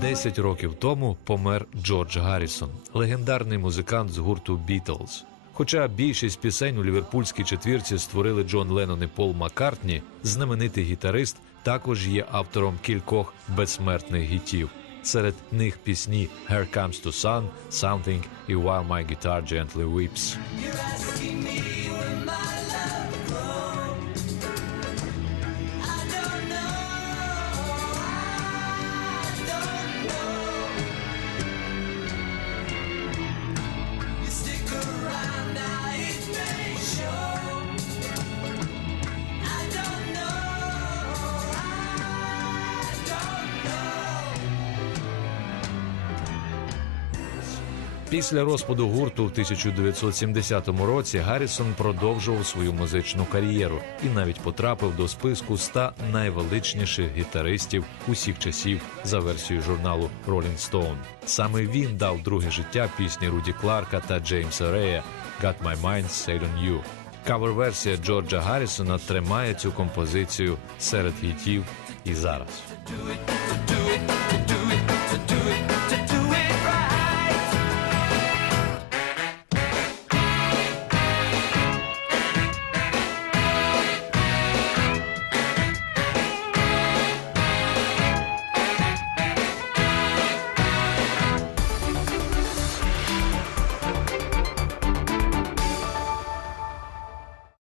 10 років тому помер Джордж Гаррісон, легендарний музикант з гурту Бітлз. Хоча більшість пісень у ліверпульській четвірці створили Джон Леннон і Пол Маккартні, знаменитий гітарист також є автором кількох безсмертних гітів. Серед них пісні «Here Comes to Sun», «Something» і «While My Guitar Gently Weeps». Після розпаду гурту в 1970 році Гаррісон продовжував свою музичну кар'єру і навіть потрапив до списку 100 найвеличніших гітаристів усіх часів за версією журналу Rolling Stone. Саме він дав друге життя пісні Руді Кларка та Джеймса Рея «Got My Mind Sail on You». Кавер-версія Джорджа Гаррісона тримає цю композицію серед гітів і зараз.